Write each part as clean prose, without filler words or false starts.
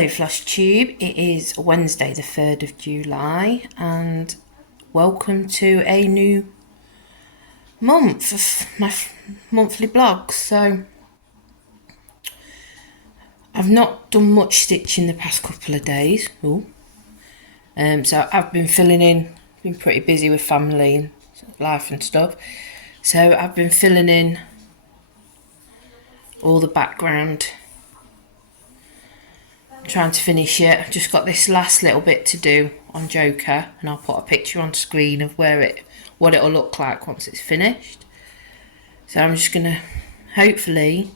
Hello Flosstube, it is Wednesday the 3rd of July and welcome to a new month of my monthly blog. So I've not done much stitching the past couple of days. So I've been filling in, been pretty busy with family and life and stuff. So I've been filling in all the background, trying to finish it. I've just got this last little bit to do on Joker, and I'll put a picture on screen of what it'll look like once it's finished. So I'm just gonna hopefully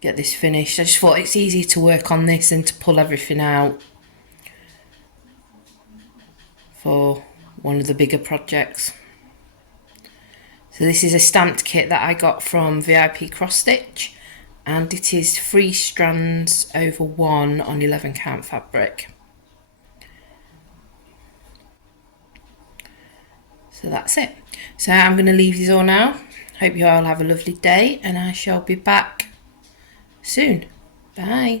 get this finished. I just thought it's easier to work on this and to pull everything out for one of the bigger projects. So this is a stamped kit that I got from VIPCrossStitch, and it is 3 strands over 1 on 11 count fabric. So that's it. So I'm going to leave these all now. Hope you all have a lovely day, and I shall be back soon. Bye.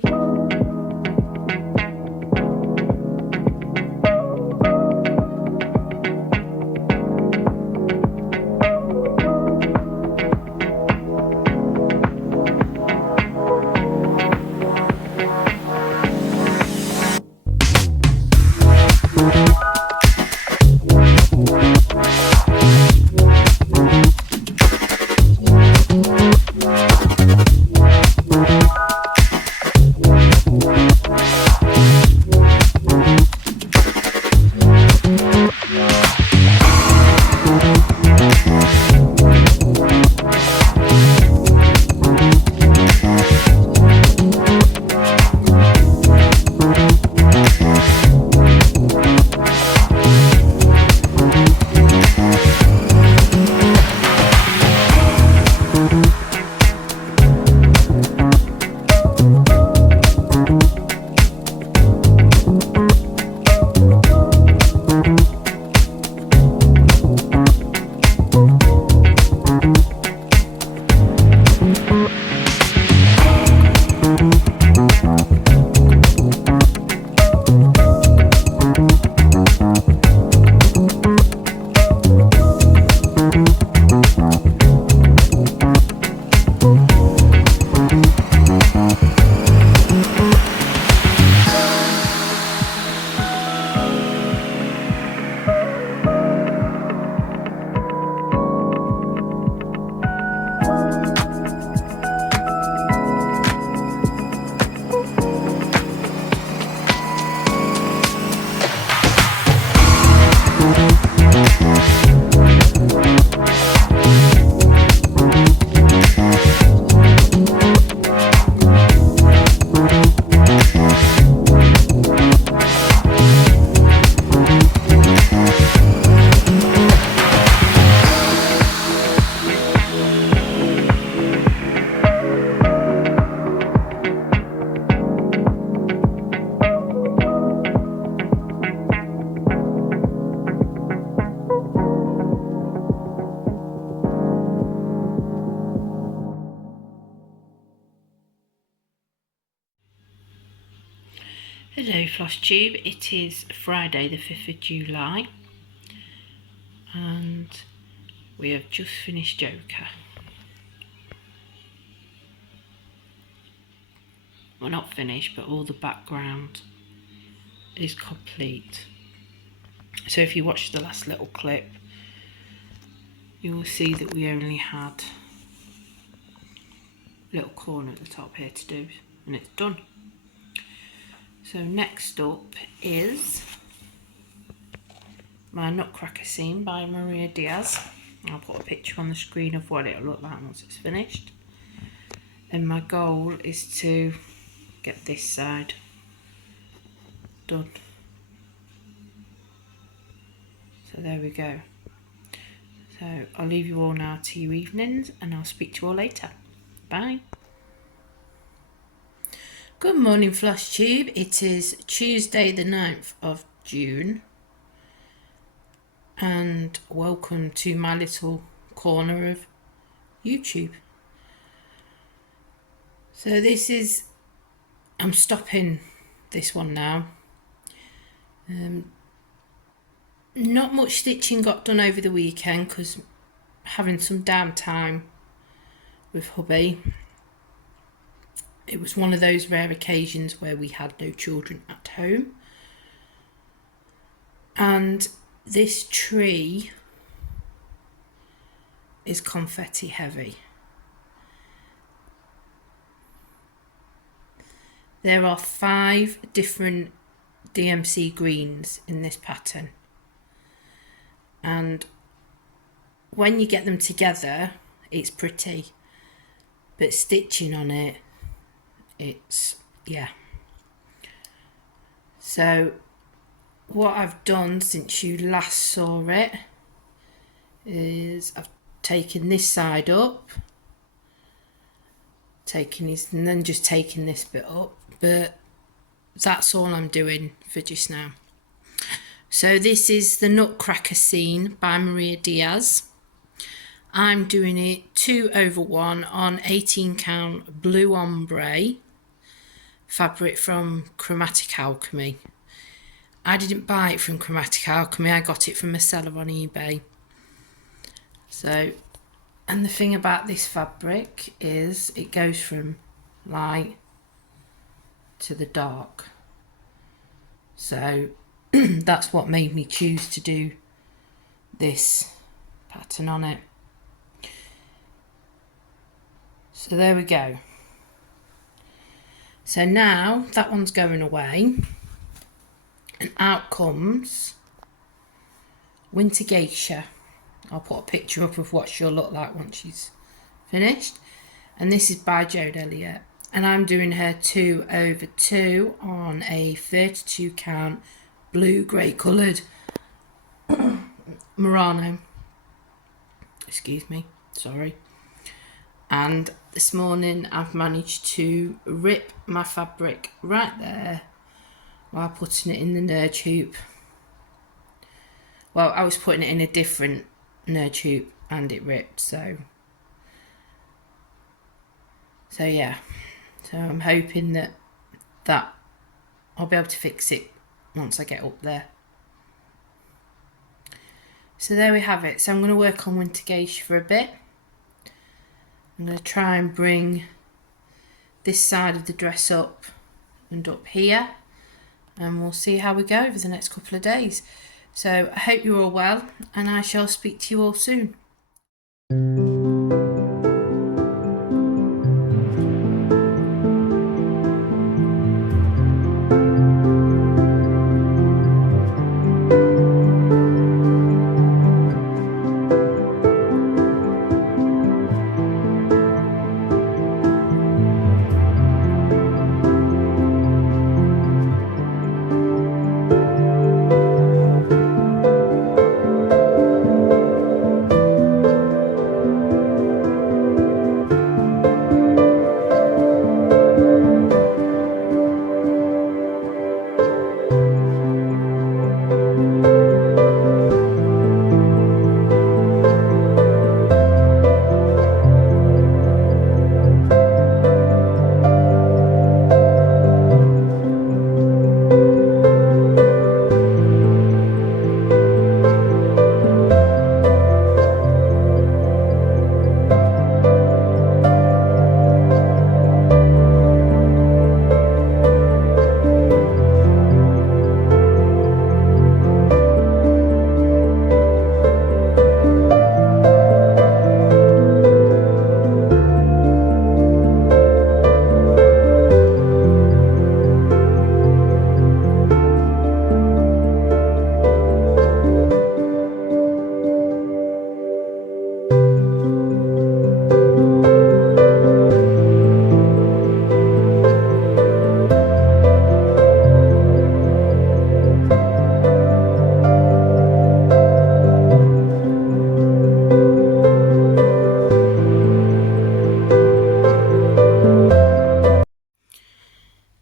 Hello Flosstube, it is Friday the 5th of July and we have just finished Joker. Well, not finished, but all the background is complete. So if you watch the last little clip, you will see that we only had a little corner at the top here to do, and it's done. So next up is my Nutcracker scene by Diaz. I'll put a picture on the screen of what it'll look like once it's finished. And my goal is to get this side done. So there we go. So I'll leave you all now to your evenings, and I'll speak to you all later. Bye. Good morning Flosstube, it is Tuesday the 9th of June and welcome to my little corner of YouTube. So this is I'm stopping this one now. Not much stitching got done over the weekend because having some downtime with hubby. It was one of those rare occasions where we had no children at home. And this tree is confetti heavy. There are 5 different DMC greens in this pattern. And when you get them together, it's pretty. But stitching on it, it's, yeah. So what I've done since you last saw it is I've taken this side up, taking this, and then just taking this bit up, but that's all I'm doing for just now. So this is the Nutcracker scene by Diaz. I'm doing it 2/1 on 18 count blue ombre fabric from Chromatic Alchemy. I didn't buy it from Chromatic Alchemy, I got it from a seller on eBay. So, and the thing about this fabric is it goes from light to the dark. So that's what made me choose to do this pattern on it. So there we go. So now that one's going away, and out comes Winter Geisha. I'll put a picture up of what she'll look like once she's finished. And this is by Joan Elliott. And I'm doing her 2/2 on a 32 count blue grey coloured Murano. Excuse me, sorry. And this morning I've managed to rip my fabric right there while putting it in the nerd hoop. Well, I was putting it in a different nerd hoop and it ripped, so yeah. So I'm hoping that I'll be able to fix it once I get up there. So there we have it. So I'm going to work on Winter Geisha for a bit. I'm going to try and bring this side of the dress up and up here, and we'll see how we go over the next couple of days. So I hope you're all well, and I shall speak to you all soon.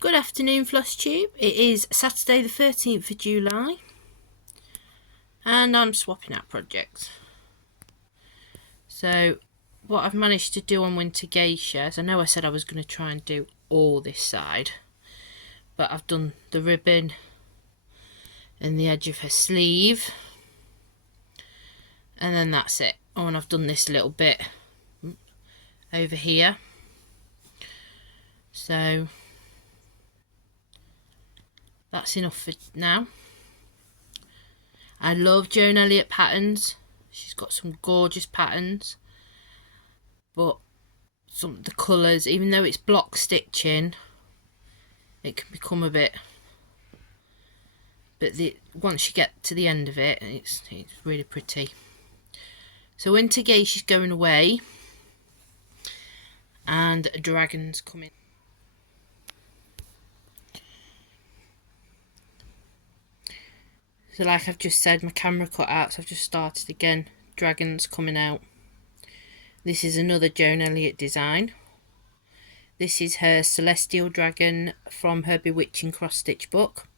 Good afternoon, Flosstube. It is Saturday the 13th of July and I'm swapping out projects. So what I've managed to do on Winter Geisha is, I know I said I was going to try and do all this side, but I've done the ribbon and the edge of her sleeve, and then that's it. Oh, and I've done this little bit over here. So that's enough for now. I love Joan Elliott patterns. She's got some gorgeous patterns, but the colours, even though it's block stitching, it can become a bit, but once you get to the end of it, it's really pretty. So Winter Geisha's going away and a dragon's coming. So like I've just said, my camera cut out, so I've just started again. Dragon's coming out. This is another Joan Elliott design. This is her Celestial Dragon from her Bewitching cross-stitch book.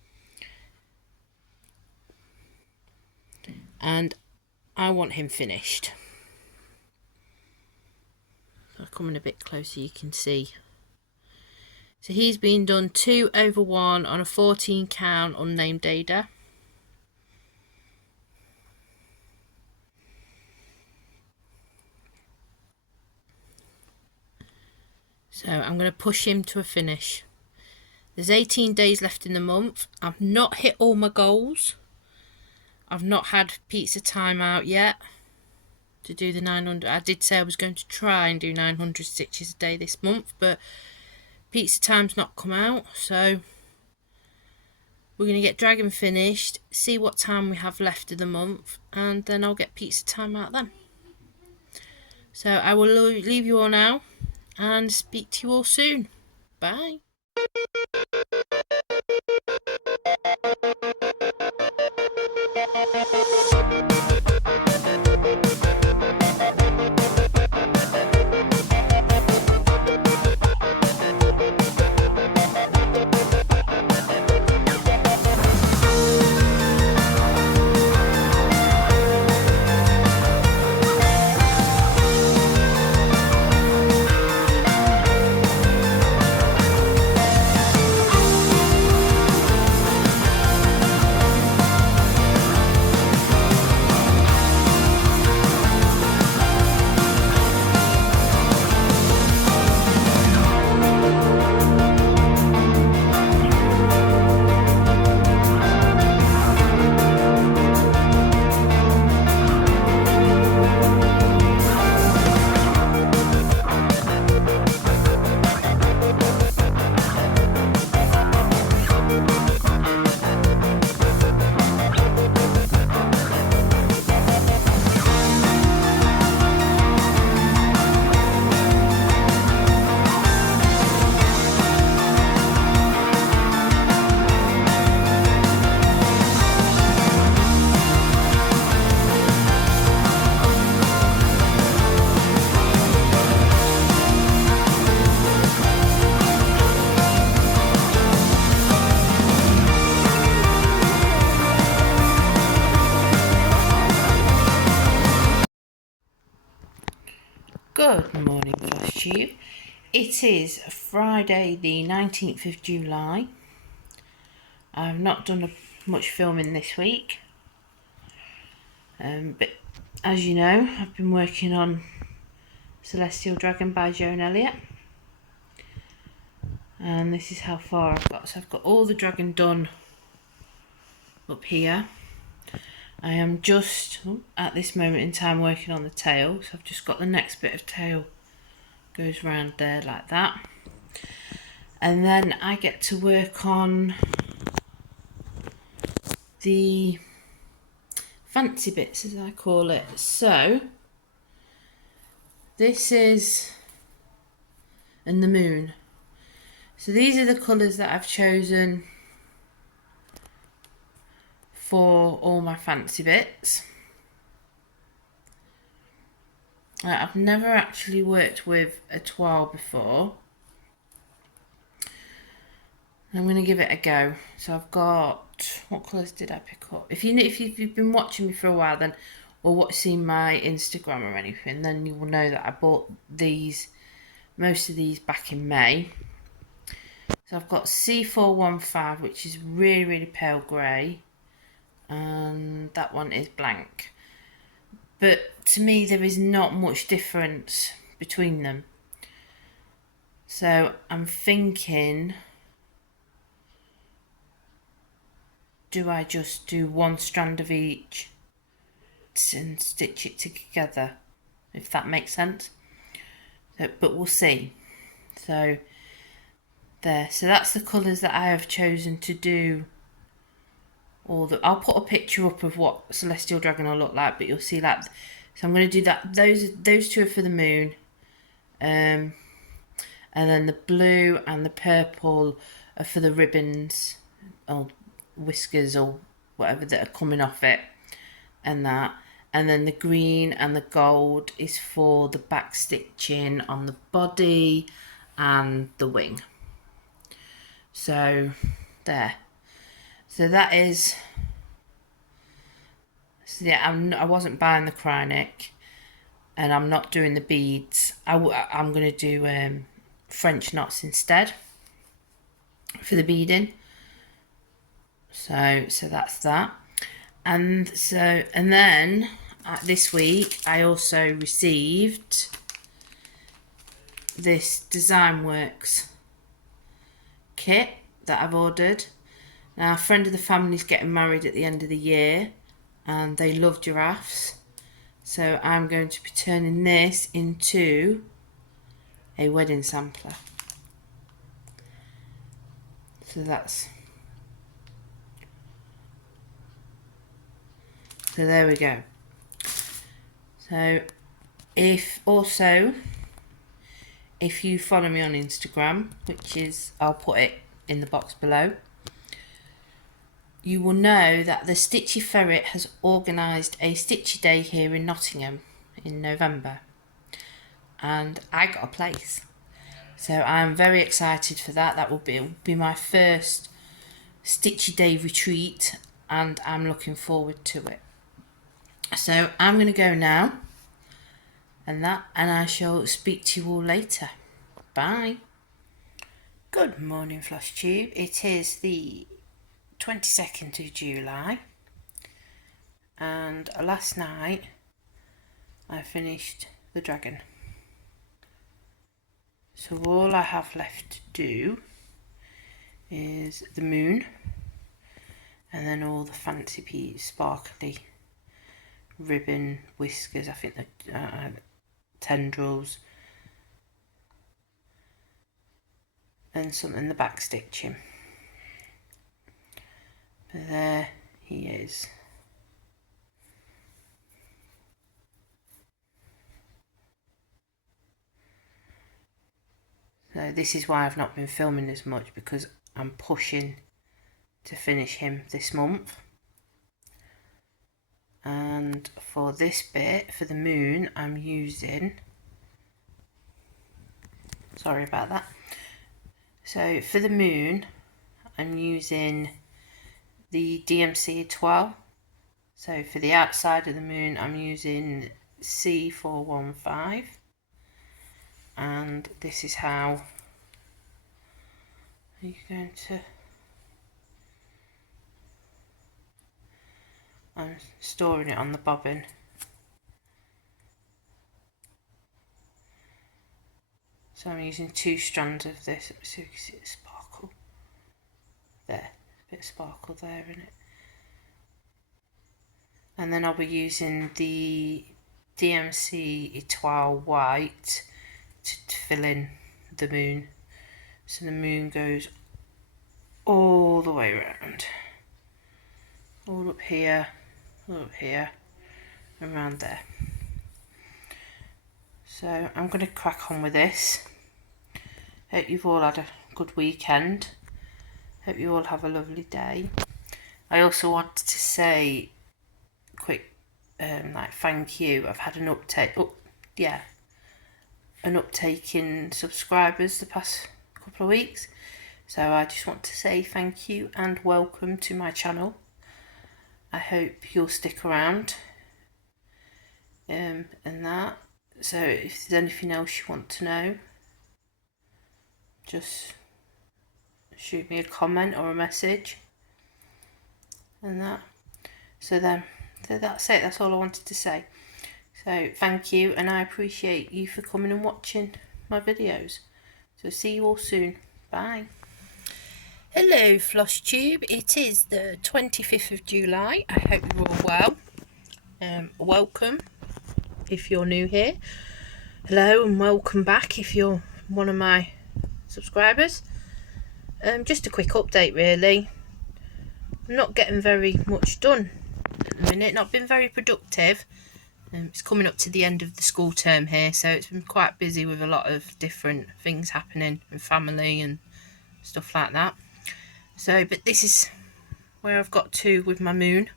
And I want him finished. I'll come in a bit closer, you can see. So he's been done 2/1 on a 14 count unnamed Aida. So I'm going to push him to a finish. There's 18 days left in the month. I've not hit all my goals. I've not had pizza time out yet to do the 900. I did say I was going to try and do 900 stitches a day this month, but pizza time's not come out. So we're going to get Dragon finished, see what time we have left of the month, and then I'll get pizza time out then. So I will leave you all now and speak to you all soon. Bye. Good morning, Flosstube. It is Friday the 19th of July. I've not done much filming this week, but as you know, I've been working on Celestial Dragon by Joan Elliott, and this is how far I've got. So I've got all the dragon done up here. I am just at this moment in time working on the tail, so I've just got the next bit of tail goes around there like that, and then I get to work on the fancy bits, as I call it. So this is and the moon. So these are the colours that I've chosen for all my fancy bits. I've never actually worked with Etoile before. I'm going to give it a go. So I've got, what colours did I pick up? If you've been watching me for a while then, or seen my Instagram or anything, then you will know that I bought these, most of these back in May. So So I've got C415, which is really, really pale grey, and that one is Blanc. But to me, there is not much difference between them. So I'm thinking, do I just do one strand of each and stitch it together, if that makes sense? So, but we'll see. So there. So that's the colours that I have chosen to do. I'll put a picture up of what Celestial Dragon will look like, but you'll see that. So I'm going to do that. Those two are for the moon. And then the blue and the purple are for the ribbons or whiskers or whatever that are coming off it, and that. And then the green and the gold is for the back stitching on the body and the wing. So there. So that is. So yeah, I wasn't buying the Chromatic, and I'm not doing the beads. I'm going to do French knots instead for the beading. So that's that. And then this week I also received this Design Works kit that I've ordered. Now, a friend of the family is getting married at the end of the year, and they love giraffes. So I'm going to be turning this into a wedding sampler. So there we go. So if you follow me on Instagram, which is, I'll put it in the box below, you will know that the Stitchy Ferret has organised a Stitchy Day here in Nottingham in November, and I got a place. So I'm very excited for that. That will be my first Stitchy Day retreat, and I'm looking forward to it. So I'm going to go now, and I shall speak to you all later. Bye. Good morning, Flosstube. It is the 22nd of July, and last night I finished the dragon. So all I have left to do is the moon, and then all the fancy sparkly ribbon whiskers, I think the tendrils, and something in the back stitching. But there he is. So this is why I've not been filming as much, because I'm pushing to finish him this month. And for this bit, for the moon, I'm using, sorry about that. So for the moon, I'm using the DMC Etoile. So for the outside of the moon, I'm using C415. And this is how you're going to, I'm storing it on the bobbin. So I'm using 2 strands of this, so you can see the sparkle there, a bit of sparkle there in it. And then I'll be using the DMC Etoile white to fill in the moon. So the moon goes all the way around, all up here, and around there. So I'm going to crack on with this. Hope you've all had a good weekend. Hope you all have a lovely day. I also wanted to say quick thank you. I've had an uptake. An uptake in subscribers the past couple of weeks, so I just want to say thank you and welcome to my channel. I hope you'll stick around, and that. So if there's anything else you want to know, just shoot me a comment or a message and that. So that's it, that's all I wanted to say. So thank you, and I appreciate you for coming and watching my videos. So see you all soon. Bye. Hello Flosstube, it is the 25th of July. I hope you're all well. Welcome if you're new here. Hello and welcome back if you're one of my subscribers. Just a quick update really. I'm not getting very much done at the minute, not been very productive. It's coming up to the end of the school term here, so it's been quite busy with a lot of different things happening and family and stuff like that. So, but this is where I've got to with my moon.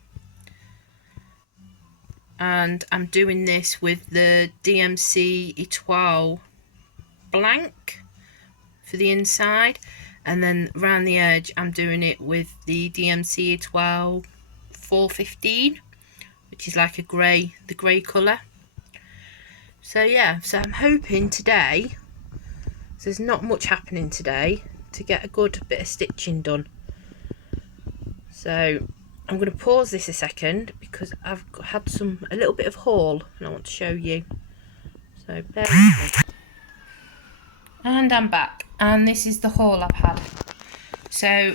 And I'm doing this with the DMC Etoile Blanc for the inside. And then around the edge, I'm doing it with the DMC Etoile 415, which is like a grey, the grey colour. So yeah, so I'm hoping today, so there's not much happening today, to get a good bit of stitching done. So I'm going to pause this a second because I've had a little bit of haul and I want to show you. So bear with me. And I'm back, and this is the haul I've had. So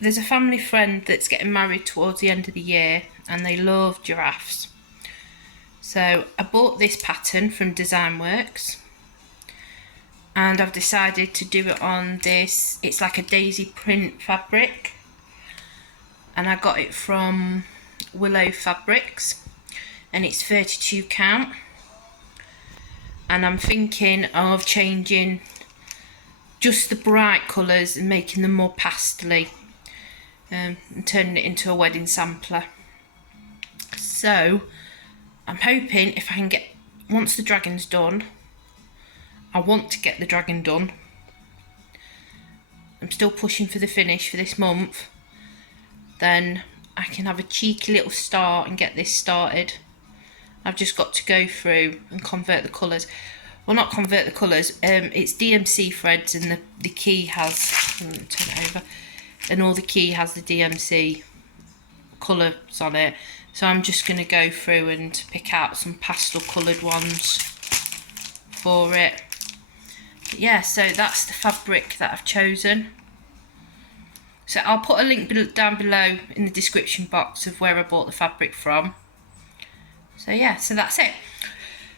there's a family friend that's getting married towards the end of the year, and they love giraffes. So I bought this pattern from Designworks, and I've decided to do it on this, it's like a daisy print fabric, and I got it from Willow Fabrics, and it's 32 count. And I'm thinking of changing just the bright colours and making them more pastel-y, and turning it into a wedding sampler. So I'm hoping if I can get, once the dragon's done, I want to get the dragon done. I'm still pushing for the finish for this month. Then I can have a cheeky little start and get this started. I've just got to go through and convert the colours. Well, not convert the colours, it's DMC threads, and the key has, turn it over, and all the key has the DMC colours on it. So I'm just going to go through and pick out some pastel coloured ones for it. But yeah, so that's the fabric that I've chosen. So I'll put a link down below in the description box of where I bought the fabric from. So yeah, so that's it.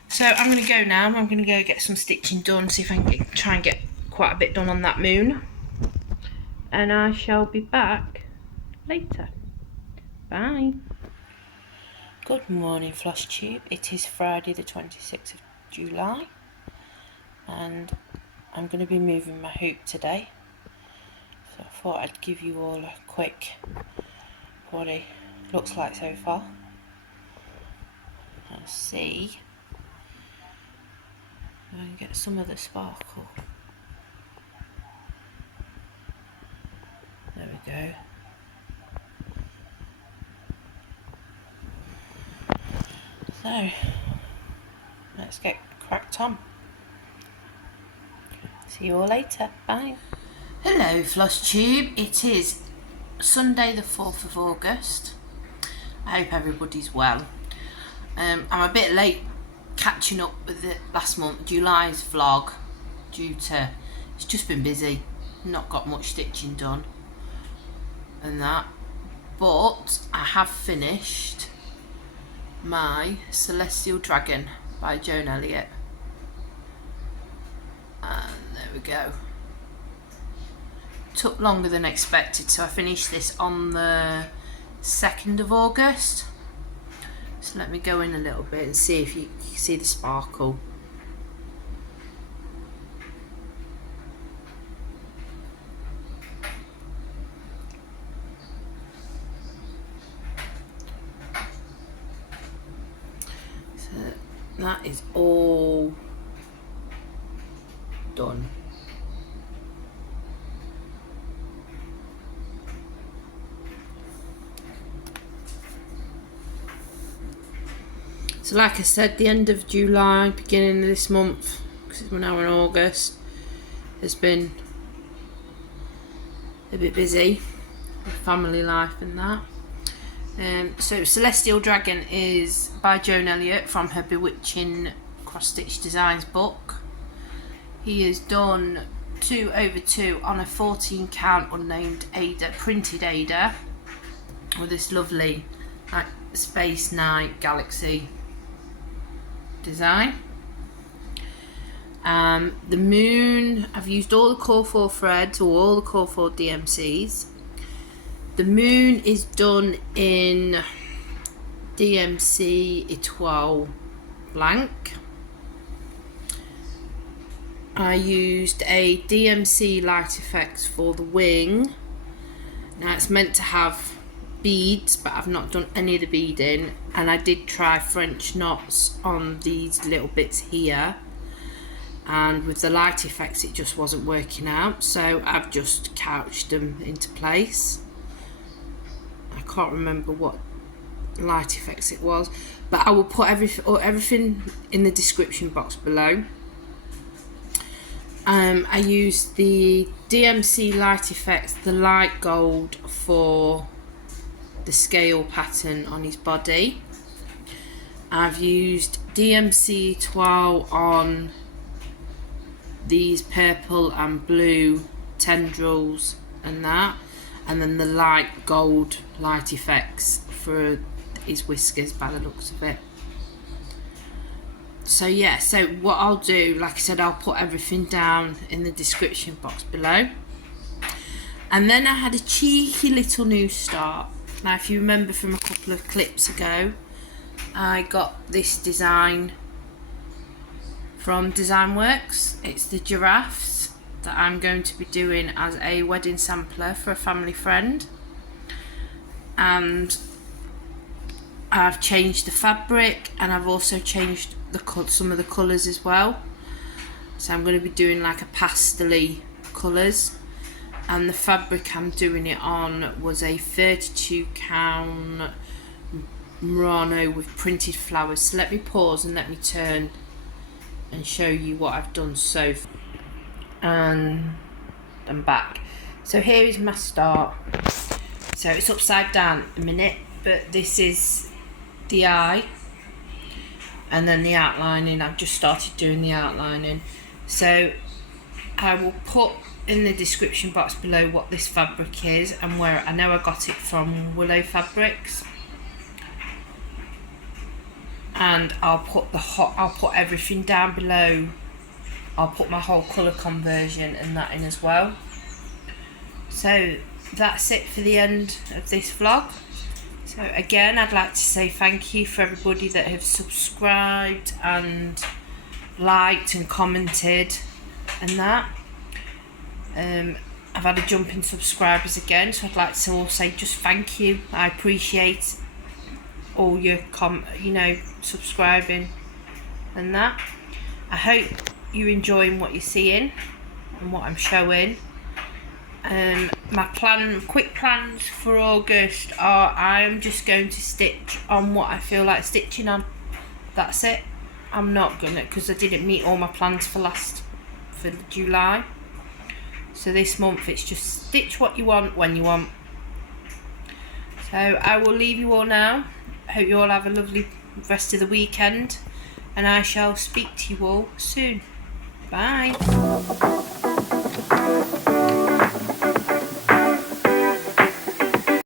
So I'm going to go now. I'm going to go get some stitching done, see if I can try and get quite a bit done on that moon. And I shall be back later. Bye. Good morning Flosstube. It is Friday the 26th of July. And I'm going to be moving my hoop today. So I thought I'd give you all a quick what it looks like so far. Let's see if I can get some of the sparkle. There we go. So let's get cracked on. See you all later. Bye. Hello Flosstube. It is Sunday the 4th of August. I hope everybody's well. I'm a bit late catching up with the last month, July's vlog, due to it's just been busy, not got much stitching done and that, but I have finished my Celestial Dragon by Joan Elliott, and there we go. Took longer than expected, so I finished this on the 2nd of August. So let me go in a little bit and see if you can see the sparkle. So that is all done. So like I said, the end of July, beginning of this month, because we're now in August, has been a bit busy with family life and that. So Celestial Dragon is by Joan Elliott from her Bewitching Cross-Stitch Designs book. He has done 2/2 on a 14 count unnamed Aida, printed Aida, with this lovely like Space Night Galaxy design. The moon, I've used all the core 4 threads or all the core 4 DMCs. The moon is done in DMC Etoile Blanc. I used a DMC Light Effects for the wing. Now it's meant to have beads, but I've not done any of the beading, and I did try French knots on these little bits here, and with the light effects it just wasn't working out, so I've just couched them into place. I can't remember what light effects it was, but I will put everything in the description box below. I used the DMC Light Effects, the light gold, for the scale pattern on his body. I've used DMC Etoile on these purple and blue tendrils and that, and then the light gold light effects for his whiskers by the looks of it. So yeah, so what I'll do, like I said, I'll put everything down in the description box below. And then I had a cheeky little new start. Now if you remember from a couple of clips ago, I got this design from Designworks. It's the Giraffes that I'm going to be doing as a wedding sampler for a family friend. And I've changed the fabric, and I've also changed some of the colours as well. So I'm going to be doing like a pastel-y colours, and the fabric I'm doing it on was a 32 count Murano with printed flowers. So let me pause and let me turn and show you what I've done so far. And I'm back. So here is my start. So it's upside down at the minute, but this is the eye, and then the outlining. I've just started doing the outlining, so I will put in the description box below what this fabric is and where. I know I got it from Willow Fabrics, and I'll put everything down below. I'll put my whole colour conversion and that in as well. So that's it for the end of this vlog. So again, I'd like to say thank you for everybody that have subscribed and liked and commented and that. I've had a jump in subscribers again, so I'd like to all say just thank you. I appreciate all your subscribing and that. I hope you're enjoying what you're seeing and what I'm showing. My quick plans for August are I'm just going to stitch on what I feel like stitching on. That's it. I'm not gonna, because I didn't meet all my plans for July. So this month it's just stitch what you want when you want. So I will leave you all now. Hope you all have a lovely rest of the weekend, and I shall speak to you all soon. Bye.